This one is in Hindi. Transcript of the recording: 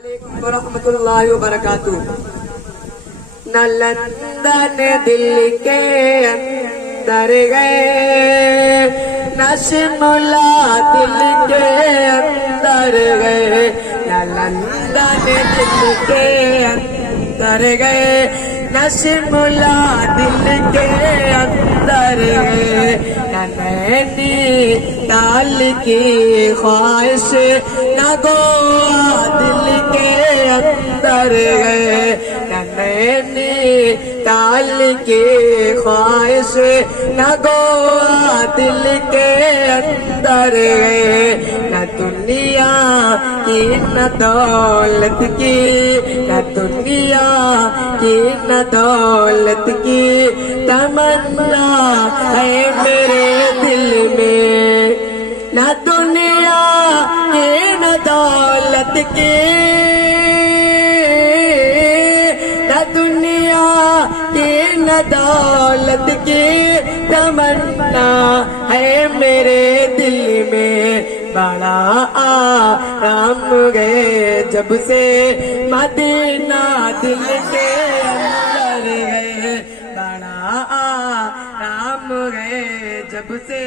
वरहमतुल्लाहि वबरकातुह। नालंदन दिल के अंदर गए, नशमुला दिल के अंदर गए, नालंदन दिल के अंदर गए, नशमुला दिल के अंदर गए, नैनी ताल की ख्वाहिश न गोवा दिल के अंदर गए, नैनी ताल की ख्वाहिश न गोवा दिल के अंदर गए, न दुनिया की न दौलत की, न दुनिया की न दौलत की तमन्ना है मेरे दिल में, न दुनिया की न दौलत की, न दुनिया की न दौलत की तमन्ना है मेरे दिल में। बड़ा आराम गए जब से मदीना दिल के अंदर गए, बड़ा आराम गए जब से